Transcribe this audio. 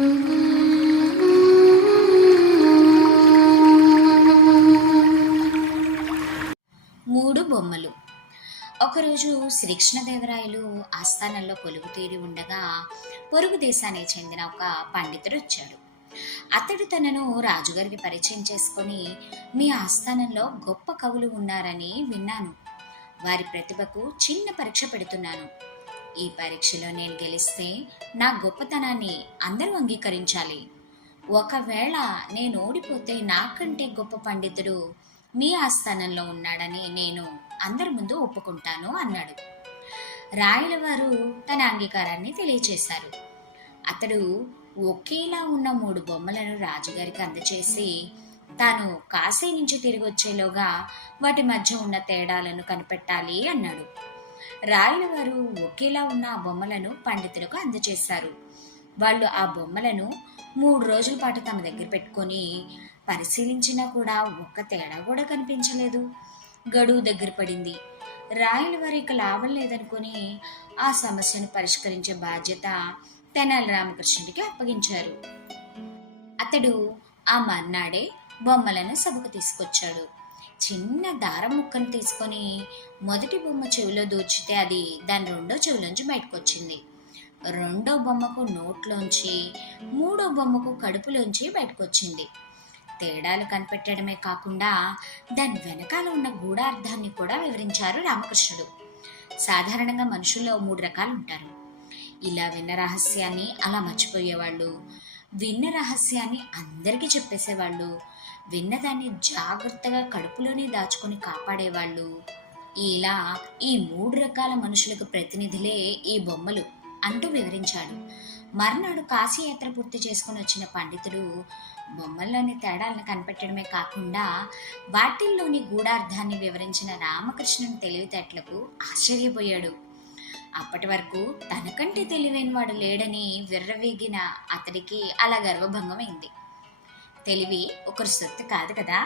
మూడు బొమ్మలు. ఒకరోజు శ్రీకృష్ణదేవరాయలు ఆస్థానంలో కొలువు తీరి ఉండగా పొరుగు దేశానికి చెందిన ఒక పండితుడు వచ్చాడు. అతడు తనను రాజుగారికి పరిచయం చేసుకొని, మీ ఆస్థానంలో గొప్ప కవులు ఉన్నారని విన్నాను. వారి ప్రతిభకు చిన్న పరీక్ష పెడుతున్నాను. ఈ పరీక్షలో నేను గెలిస్తే నా గొప్పతనాన్ని అందరూ అంగీకరించాలి. ఒకవేళ నేను ఓడిపోతే నాకంటే గొప్ప పండితుడు మీ ఆస్థానంలో ఉన్నాడని నేను అందరి ముందు ఒప్పుకుంటాను అన్నాడు. రాయల వారు తన అంగీకారాన్ని తెలియచేశారు. అతడు ఒకేలా ఉన్న మూడు బొమ్మలను రాజుగారికి అందచేసి, తాను కాశీ నుంచి తిరిగి వచ్చేలోగా వాటి మధ్య ఉన్న తేడాలను కనిపెట్టాలి అన్నాడు. రాయల వారు ఒకేలా ఉన్న ఆ బొమ్మలను పండితులకు అందచేశారు. వాళ్ళు ఆ బొమ్మలను 3 రోజుల పాటు తమ దగ్గర పెట్టుకొని పరిశీలించినా కూడా ఒక్క తేడా కూడా కనిపించలేదు. గడువు దగ్గర పడింది. రాయల వారికి లాభం లేదనుకుని ఆ సమస్యను పరిష్కరించే బాధ్యత తెనాలి రామకృష్ణుడికి అప్పగించారు. అతడు ఆ మర్నాడే బొమ్మలను సభకు తీసుకొచ్చాడు. చిన్న దారం ముక్కను తీసుకొని మొదటి బొమ్మ చెవిలో దూర్చితే అది దాని రెండో చెవిలోంచి బయటకు వచ్చింది. రెండో బొమ్మకు నోట్లోంచి, మూడో బొమ్మకు కడుపులోంచి బయటకు వచ్చింది. తేడాలు కనిపెట్టడమే కాకుండా దాని వెనకాల ఉన్న గూఢార్థాన్ని కూడా వివరించారు రామకృష్ణుడు. సాధారణంగా మనుషుల్లో 3 రకాలు ఉంటారు. ఇలా విన్న రహస్యాన్ని అలా మర్చిపోయేవాళ్ళు, విన్న రహస్యాన్ని అందరికీ చెప్పేసేవాళ్ళు, విన్నదాన్ని జాగ్రత్తగా కడుపులోనే దాచుకొని కాపాడేవాళ్ళు. ఇలా ఈ 3 రకాల మనుషులకు ప్రతినిధులే ఈ బొమ్మలు అంటూ వివరించాడు. మర్నాడు కాశీయాత్ర పూర్తి చేసుకుని వచ్చిన పండితుడు బొమ్మల్లోని తేడాలను కనిపెట్టడమే కాకుండా వాటిల్లోని గూఢార్థాన్ని వివరించిన రామకృష్ణుని తెలివితేటలకు ఆశ్చర్యపోయాడు. అప్పటి వరకు తనకంటే తెలివైన వాడు లేడని విర్రవీగిన అతడికి అలా గర్వభంగమైంది. తెలివి ఒకరి సొత్తు కాదు కదా.